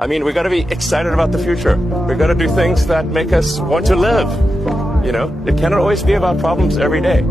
I mean, we got to be excited about the future. We got to do things that make us want to live. You know, it cannot always be about problems every day.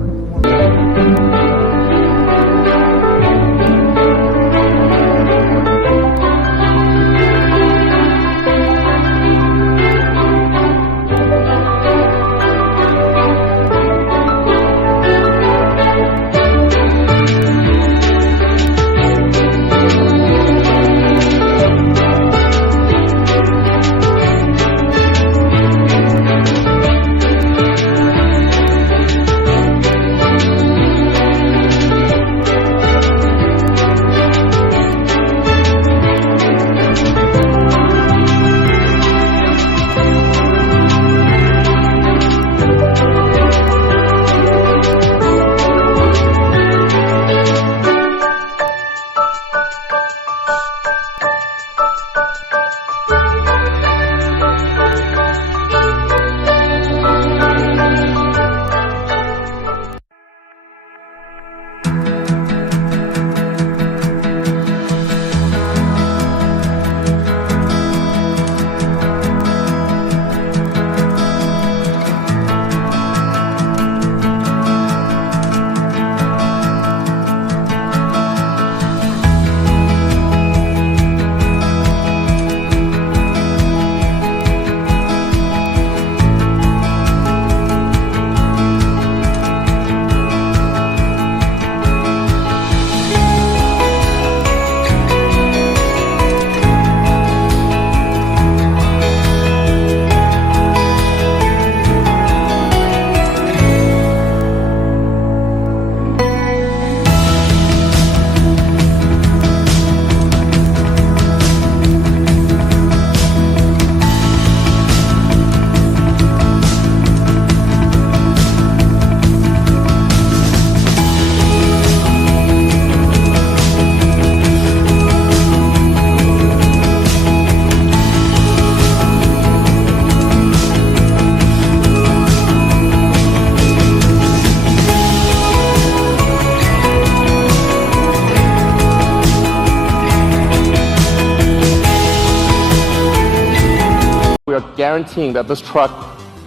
We are guaranteeing that this truck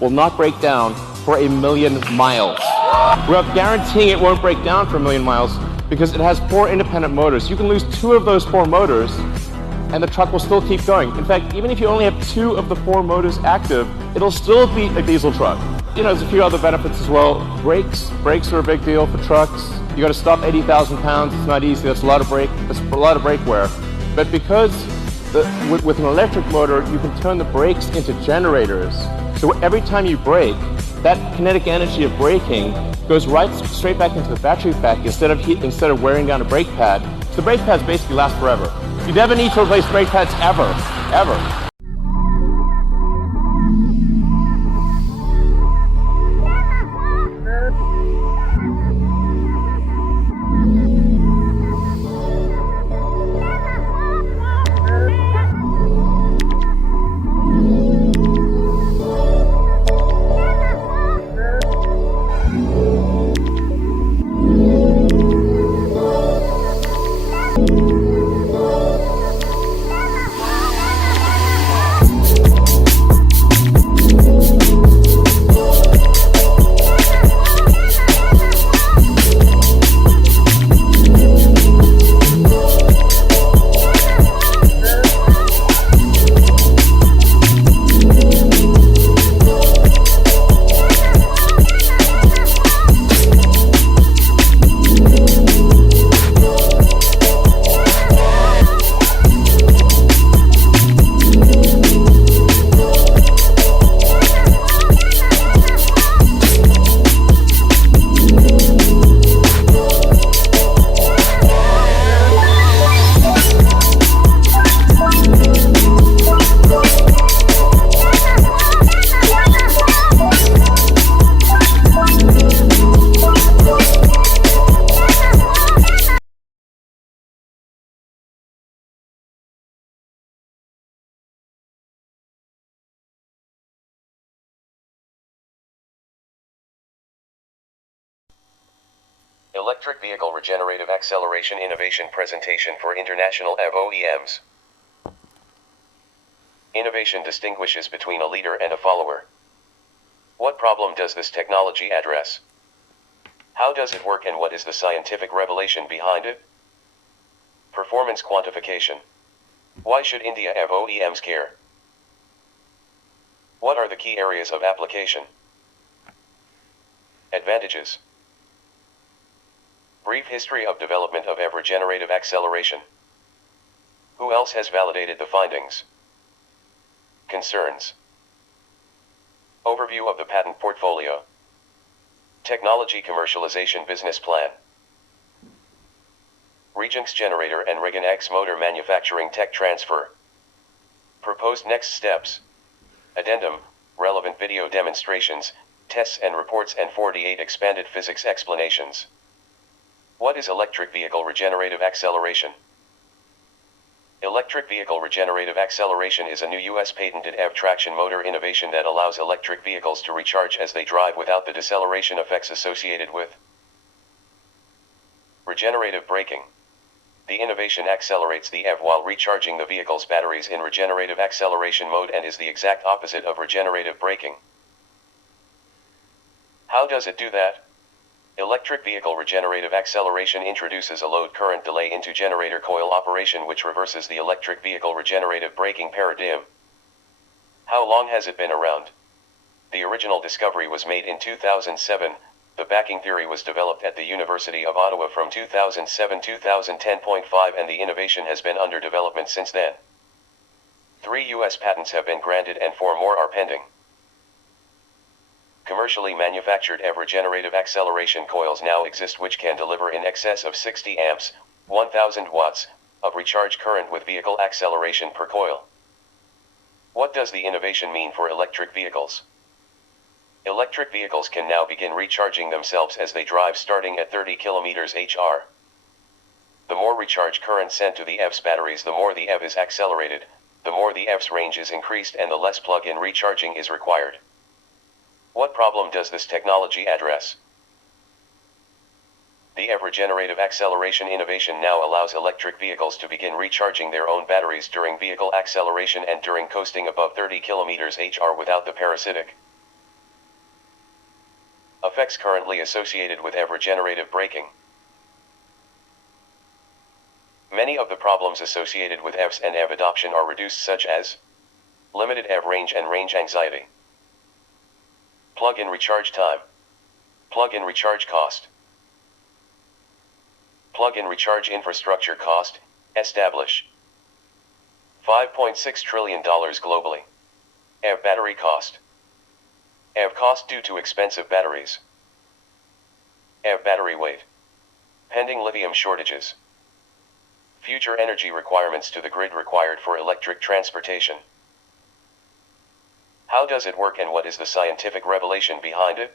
will not break down for 1,000,000 miles. We are guaranteeing it won't break down for 1,000,000 miles because it has 4 independent motors. You can lose 2 of those 4 motors and the truck will still keep going. In fact, even if you only have 2 of the 4 motors active, it'll still be a diesel truck. You know, there's a few other benefits as well. Brakes are a big deal for trucks. You got to stop 80,000 pounds. It's not easy. That's a lot of brake wear. But because with an electric motor, you can turn the brakes into generators. So every time you brake, that kinetic energy of braking goes straight back into the battery pack instead of wearing down a brake pad. So the brake pads basically last forever. You never need to replace brake pads ever. Electric Vehicle Regenerative Acceleration Innovation Presentation for International EV OEMs. Innovation distinguishes between a leader and a follower. What problem does this technology address? How does it work and what is the scientific revelation behind it? Performance quantification. Why should India have OEMs care? What are the key areas of application? Advantages. Brief history of development of ever-generative acceleration. Who else has validated the findings? Concerns. Overview of the patent portfolio. Technology commercialization business plan. Regenx generator and Regan X motor manufacturing tech transfer. Proposed next steps. Addendum, relevant video demonstrations, tests and reports and 48 expanded physics explanations. What is electric vehicle regenerative acceleration? Electric vehicle regenerative acceleration is a new U.S. patented EV traction motor innovation that allows electric vehicles to recharge as they drive without the deceleration effects associated with regenerative braking. The innovation accelerates the EV while recharging the vehicle's batteries in regenerative acceleration mode and is the exact opposite of regenerative braking. How does it do that? Electric vehicle regenerative acceleration introduces a load current delay into generator coil operation which reverses the electric vehicle regenerative braking paradigm. How long has it been around? The original discovery was made in 2007. The backing theory was developed at the University of Ottawa from 2007-2010.5 and the innovation has been under development since then. 3 U.S. patents have been granted and 4 more are pending. Commercially manufactured EV regenerative acceleration coils now exist which can deliver in excess of 60 amps, 1000 watts, of recharge current with vehicle acceleration per coil. What does the innovation mean for electric vehicles? Electric vehicles can now begin recharging themselves as they drive starting at 30 km/h. The more recharge current sent to the EV's batteries, the more the EV is accelerated, the more the EV's range is increased and the less plug-in recharging is required. What problem does this technology address? The EV regenerative acceleration innovation now allows electric vehicles to begin recharging their own batteries during vehicle acceleration and during coasting above 30 km/h without the parasitic effects currently associated with EV regenerative braking. Many of the problems associated with EVs and EV adoption are reduced, such as limited EV range and range anxiety, plug-in recharge time, plug-in recharge cost, plug-in recharge infrastructure cost, establish $5.6 trillion globally. EV battery cost. EV cost due to expensive batteries. EV battery weight. Pending lithium shortages. Future energy requirements to the grid required for electric transportation. How does it work and what is the scientific revelation behind it?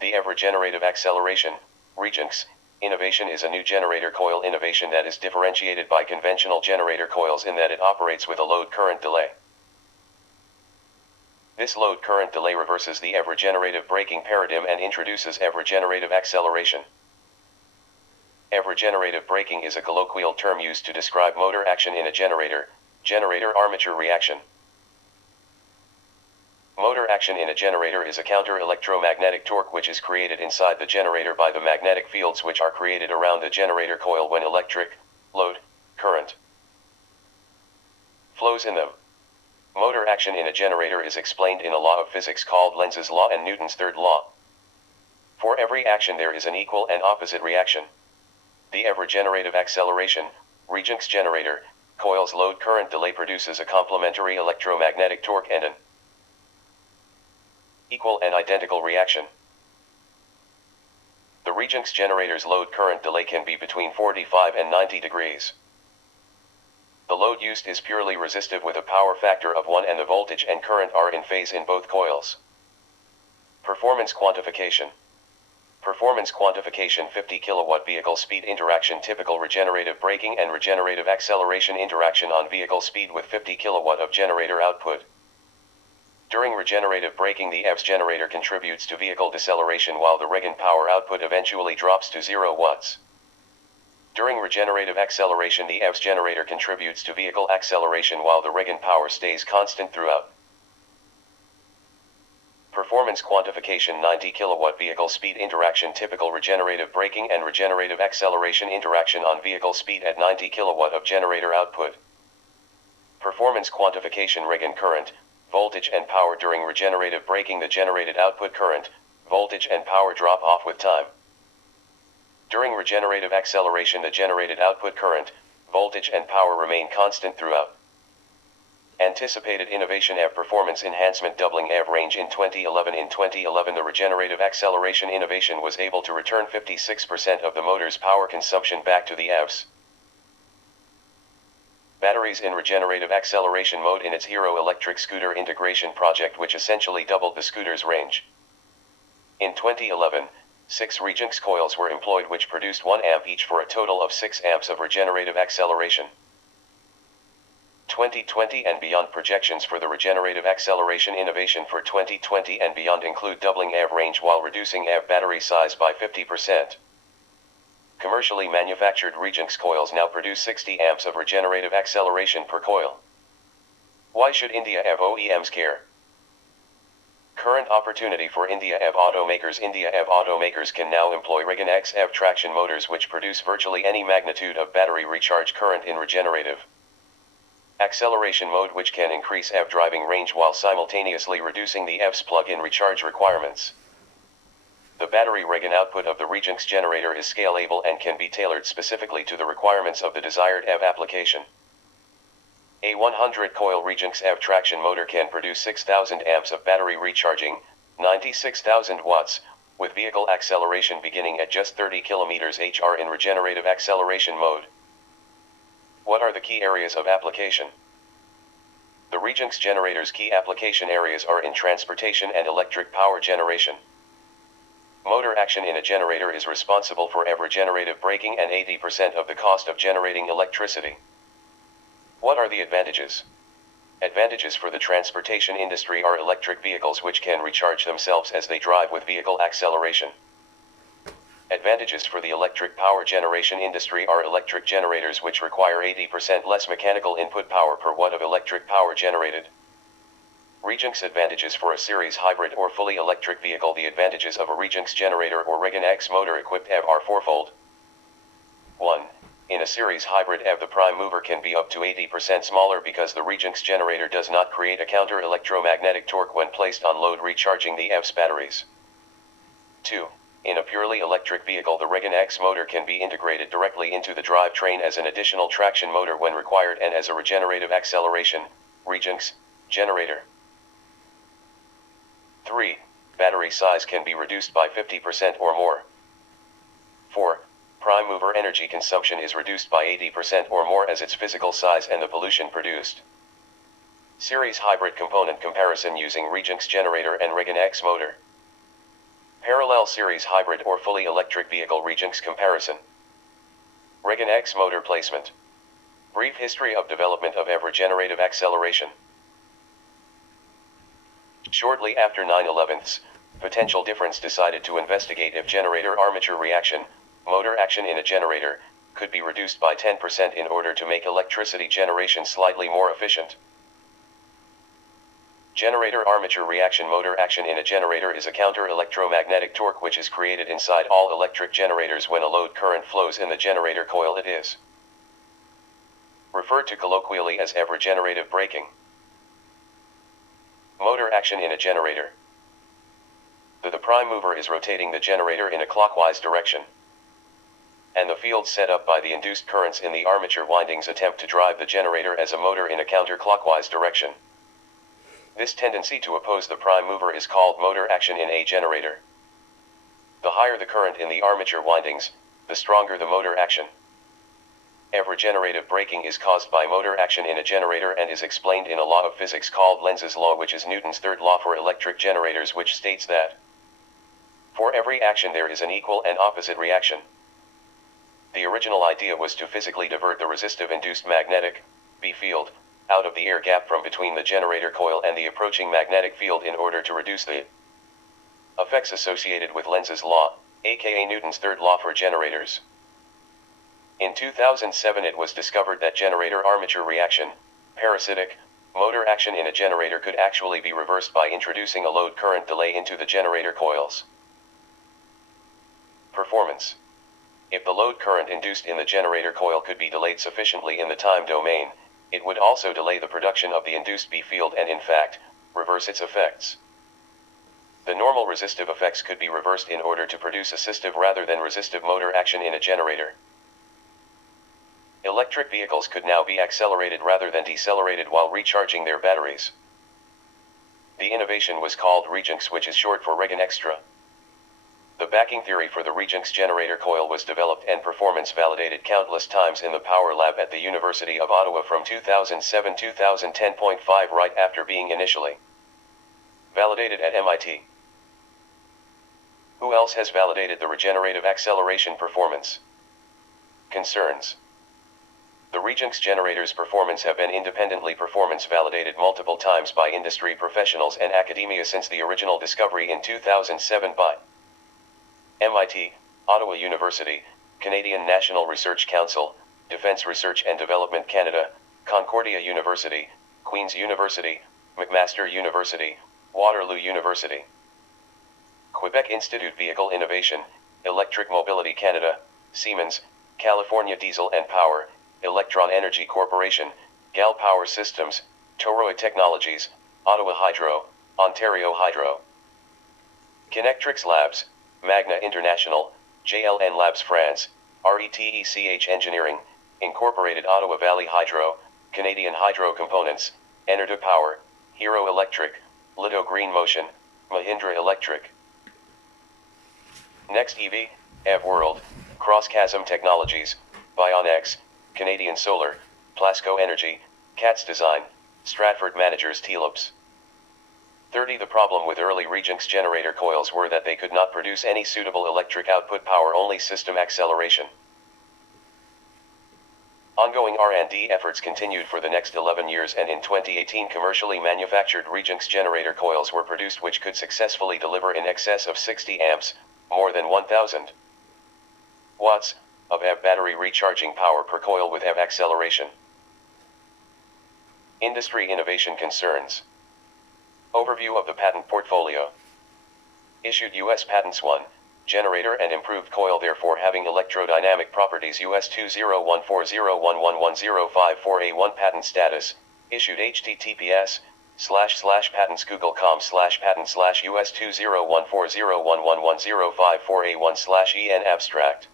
The EV regenerative acceleration, Regenx, innovation is a new generator coil innovation that is differentiated by conventional generator coils in that it operates with a load current delay. This load current delay reverses the EV regenerative braking paradigm and introduces EV regenerative acceleration. EV regenerative braking is a colloquial term used to describe motor action in a generator, generator armature reaction. Motor action in a generator is a counter-electromagnetic torque which is created inside the generator by the magnetic fields which are created around the generator coil when electric load current flows in them. Motor action in a generator is explained in a law of physics called Lenz's law and Newton's third law. For every action there is an equal and opposite reaction. The EV regenerative acceleration, Regenx generator, coil's load current delay produces a complementary electromagnetic torque and an equal and identical reaction. The Regenx generator's load current delay can be between 45 and 90 degrees. The load used is purely resistive with a power factor of 1 and the voltage and current are in phase in both coils. Performance quantification. Performance quantification 50 kilowatt vehicle speed interaction typical regenerative braking and regenerative acceleration interaction on vehicle speed with 50 kilowatt of generator output. During regenerative braking the EV's generator contributes to vehicle deceleration while the Regan power output eventually drops to 0 watts. During regenerative acceleration, the EV's generator contributes to vehicle acceleration while the regen power stays constant throughout. Performance quantification: 90 kilowatt vehicle speed interaction. Typical regenerative braking and regenerative acceleration interaction on vehicle speed at 90 kilowatt of generator output. Performance quantification: regen current, voltage and power. During regenerative braking, the generated output current, voltage and power drop off with time. During regenerative acceleration, the generated output current, voltage and power remain constant throughout. Anticipated innovation: EV performance enhancement, doubling EV range in 2011. In 2011, the regenerative acceleration innovation was able to return 56% of the motor's power consumption back to the EVs. Batteries in regenerative acceleration mode in its Hero electric scooter integration project, which essentially doubled the scooter's range. In 2011, 6 Regenx coils were employed which produced 1 amp each for a total of 6 amps of regenerative acceleration. 2020 and beyond projections for the regenerative acceleration innovation for 2020 and beyond include doubling EV range while reducing EV battery size by 50%. Commercially manufactured Regenx coils now produce 60 amps of regenerative acceleration per coil. Why should India EV OEMs care? Current opportunity for India EV automakers. India EV automakers can now employ Regen X EV traction motors which produce virtually any magnitude of battery recharge current in regenerative acceleration mode, which can increase EV driving range while simultaneously reducing the EV's plug-in recharge requirements. The battery regen output of the Regenx generator is scalable and can be tailored specifically to the requirements of the desired EV application. A 100-coil Regenx EV traction motor can produce 6,000 amps of battery recharging, 96,000 watts, with vehicle acceleration beginning at just 30 km/h in regenerative acceleration mode. What are the key areas of application? The Regenx generator's key application areas are in transportation and electric power generation. Motor action in a generator is responsible for EV regenerative braking and 80% of the cost of generating electricity. What are the advantages? Advantages for the transportation industry are electric vehicles which can recharge themselves as they drive with vehicle acceleration. Advantages for the electric power generation industry are electric generators which require 80% less mechanical input power per watt of electric power generated. Regenx advantages for a series hybrid or fully electric vehicle. The advantages of a Regenx generator or Regen X motor equipped EV are fourfold. 1. In a series hybrid EV, the prime mover can be up to 80% smaller because the Regenx generator does not create a counter-electromagnetic torque when placed on load recharging the EV's batteries. 2. In a purely electric vehicle, the Regen X motor can be integrated directly into the drivetrain as an additional traction motor when required and as a regenerative acceleration, Regenx, generator. 3. Battery size can be reduced by 50% or more. 4. Prime mover energy consumption is reduced by 80% or more as its physical size and the pollution produced. Series hybrid component comparison using Regenx generator and Regen X motor. Parallel series hybrid or fully electric vehicle Regenx comparison. Regen X motor placement. Brief history of development of EV regenerative acceleration. Shortly after 9/11's potential difference decided to investigate if generator armature reaction, motor action in a generator, could be reduced by 10% in order to make electricity generation slightly more efficient. Generator armature reaction. Motor action in a generator is a counter-electromagnetic torque which is created inside all electric generators when a load current flows in the generator coil. It is referred to colloquially as EV regenerative braking. Motor action in a generator. The prime mover is rotating the generator in a clockwise direction, and the fields set up by the induced currents in the armature windings attempt to drive the generator as a motor in a counterclockwise direction. This tendency to oppose the prime mover is called motor action in a generator. The higher the current in the armature windings, the stronger the motor action. EV regenerative braking is caused by motor action in a generator and is explained in a law of physics called Lenz's law, which is Newton's third law for electric generators, which states that for every action there is an equal and opposite reaction. The original idea was to physically divert the resistive induced magnetic B field out of the air gap from between the generator coil and the approaching magnetic field in order to reduce the effects associated with Lenz's law, aka Newton's third law for generators. In 2007 it was discovered that generator armature reaction, parasitic, motor action in a generator could actually be reversed by introducing a load current delay into the generator coils. Performance. If the load current induced in the generator coil could be delayed sufficiently in the time domain, it would also delay the production of the induced B field and in fact, reverse its effects. The normal resistive effects could be reversed in order to produce assistive rather than resistive motor action in a generator. Electric vehicles could now be accelerated rather than decelerated while recharging their batteries. The innovation was called Regenx, which is short for Regen Extra. The backing theory for the Regenx generator coil was developed and performance validated countless times in the Power Lab at the University of Ottawa from 2007-2010.5 right after being initially validated at MIT. Who else has validated the regenerative acceleration performance? Concerns. The Regenx generator's performance have been independently performance validated multiple times by industry professionals and academia since the original discovery in 2007 by MIT, Ottawa University, Canadian National Research Council, Defence Research and Development Canada, Concordia University, Queen's University, McMaster University, Waterloo University. Quebec Institute Vehicle Innovation, Electric Mobility Canada, Siemens, California Diesel and Power, Electron Energy Corporation, Gal Power Systems, Toroid Technologies, Ottawa Hydro, Ontario Hydro. Kinectrix Labs, Magna International, JLN Labs France, RETECH Engineering, Incorporated Ottawa Valley Hydro, Canadian Hydro Components, Enerda Power, Hero Electric, Lido Green Motion, Mahindra Electric. Next EV, EV World, Cross Chasm Technologies, Bionex, Canadian Solar, Plasco Energy, CATS Design, Stratford Managers Telubs. 30. The problem with early Regenx generator coils were that they could not produce any suitable electric output power-only system acceleration. Ongoing R&D efforts continued for the next 11 years and in 2018 commercially manufactured Regenx generator coils were produced which could successfully deliver in excess of 60 amps, more than 1000 watts, of EV battery recharging power per coil with EV acceleration. Industry innovation concerns. Overview of the patent portfolio. Issued U.S. patents 1. Generator and improved coil therefore having electrodynamic properties US 20140111054A1 patent status. Issued https://patentsgoogle.com/patent/US 20140111054A1/EN abstract.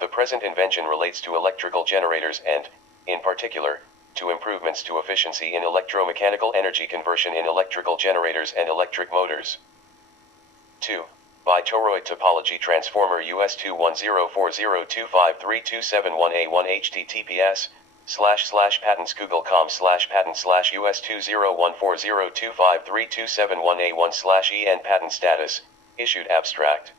The present invention relates to electrical generators and, in particular, to improvements to efficiency in electromechanical energy conversion in electrical generators and electric motors. 2. Bi-toroid topology transformer US 21040253271A1 https://patentsgoogle.com/patent/US 20140253271A1/EN patent status, issued abstract.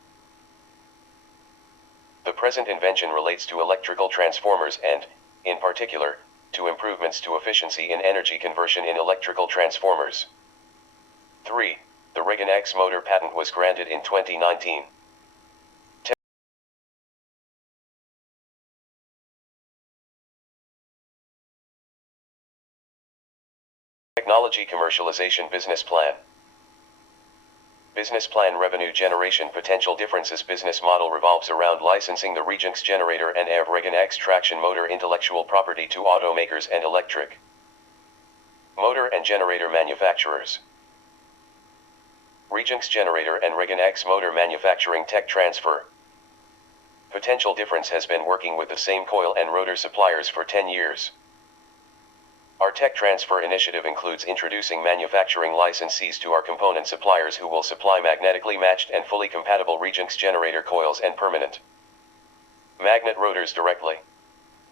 The present invention relates to electrical transformers and, in particular, to improvements to efficiency in energy conversion in electrical transformers. 3. The Regen X motor patent was granted in 2019. Technology commercialization business plan. Business plan revenue generation potential differences business model revolves around licensing the Regenx generator and EV Regen X traction motor intellectual property to automakers and electric motor and generator manufacturers. Regenx generator and Regen X motor manufacturing tech transfer. Potential difference has been working with the same coil and rotor suppliers for 10 years. Our tech transfer initiative includes introducing manufacturing licensees to our component suppliers who will supply magnetically matched and fully compatible Regenx generator coils and permanent magnet rotors directly.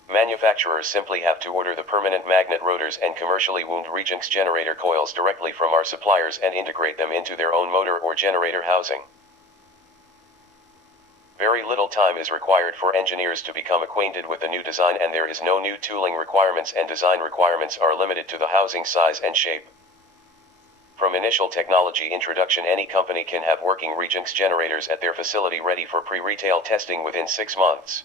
Manufacturers simply have to order the permanent magnet rotors and commercially wound Regenx generator coils directly from our suppliers and integrate them into their own motor or generator housing. Very little time is required for engineers to become acquainted with the new design and there is no new tooling requirements and design requirements are limited to the housing size and shape. From initial technology introduction any company can have working Regenx generators at their facility ready for pre-retail testing within 6 months.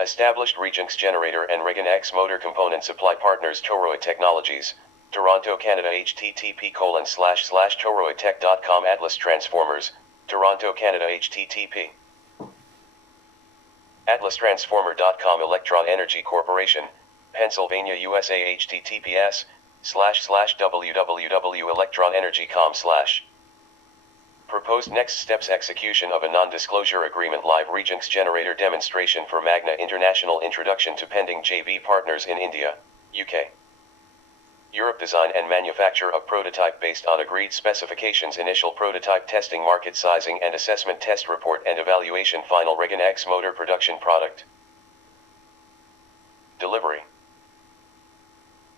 Established Regenx generator and Regan X motor component supply partners Toroid Technologies, Toronto, Canada. http://toroidtech.com Atlas Transformers, Toronto, Canada. http atlastransformer.com Electron Energy Corporation, Pennsylvania, USA. https://www.electronenergy.com/ Proposed next steps: execution of a non-disclosure agreement, live Regenx generator demonstration for Magna International, introduction to pending JV partners in India, UK, Europe, design and manufacture of prototype based on agreed specifications, initial prototype testing, market sizing and assessment, test report and evaluation, final Regan X motor production product delivery.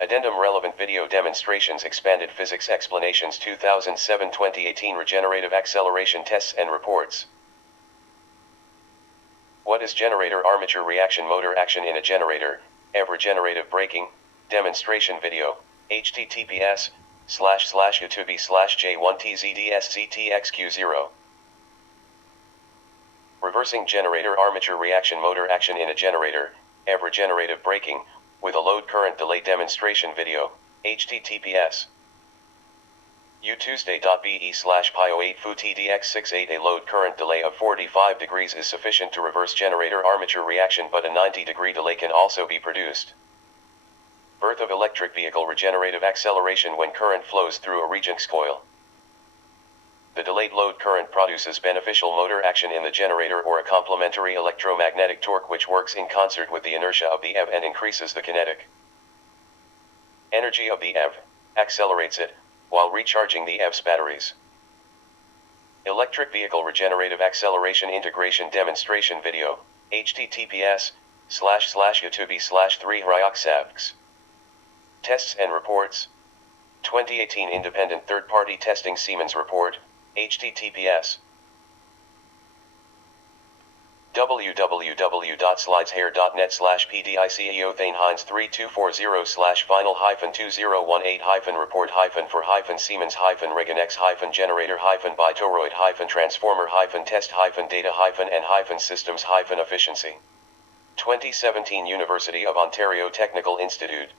Addendum: relevant video demonstrations, expanded physics explanations, 2007-2018 regenerative acceleration tests and reports. What is generator armature reaction motor action in a generator? EV regenerative braking demonstration video. https://youtube/j1tzdsctxq0. Reversing generator armature reaction motor action in a generator, EV regenerative braking, with a load current delay demonstration video. https utuesday.be/pio8futdx68. A load current delay of 45 degrees is sufficient to reverse generator armature reaction, but a 90-degree delay can also be produced. Birth of electric vehicle regenerative acceleration when current flows through a Regenx coil. The delayed load current produces beneficial motor action in the generator or a complementary electromagnetic torque which works in concert with the inertia of the EV and increases the kinetic energy of the EV, accelerates it, while recharging the EV's batteries. Electric vehicle regenerative acceleration integration demonstration video. https://youtube/3ryoxavx. Tests and reports. 2018 independent third-party testing Siemens report. https www.slideshair.net/PDICEO-thane-324/final-201-8-for-Regan-X-generator-by Toroid-Finance-Regan-X-generator-by Toroid-Test-data-and Hyphen University of Ontario Technical Institute.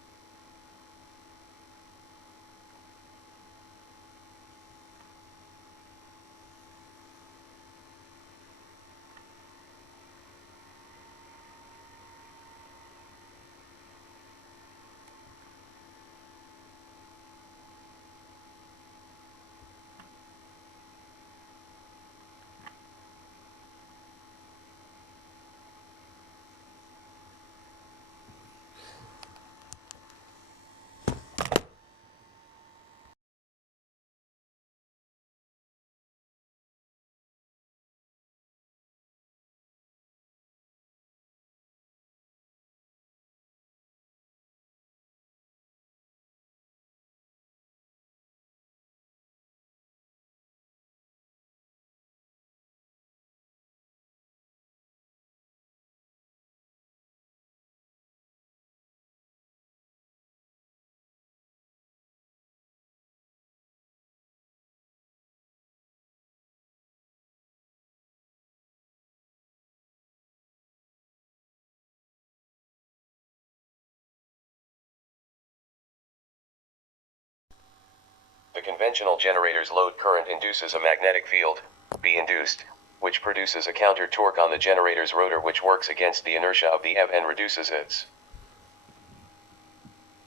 The conventional generator's load current induces a magnetic field, B induced, which produces a counter torque on the generator's rotor which works against the inertia of the EV and reduces its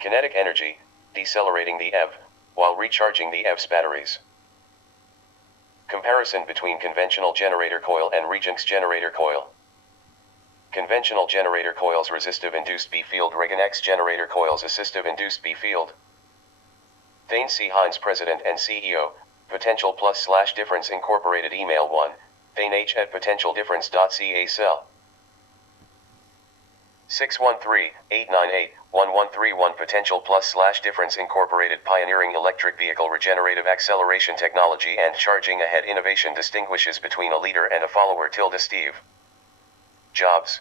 kinetic energy, decelerating the EV, while recharging the EV's batteries. Comparison between conventional generator coil and Regenx generator coil. Conventional generator coils resistive induced B field, Regan-X generator coils assistive induced B field. Thane C. Hines, President and CEO, Potential Plus/Difference Incorporated. Email 1, thaneh@potentialdifference.ca. Cell 613-898-1131. Potential Plus/Difference Incorporated, pioneering electric vehicle regenerative acceleration technology and charging ahead innovation, distinguishes between a leader and a follower. Steve Jobs.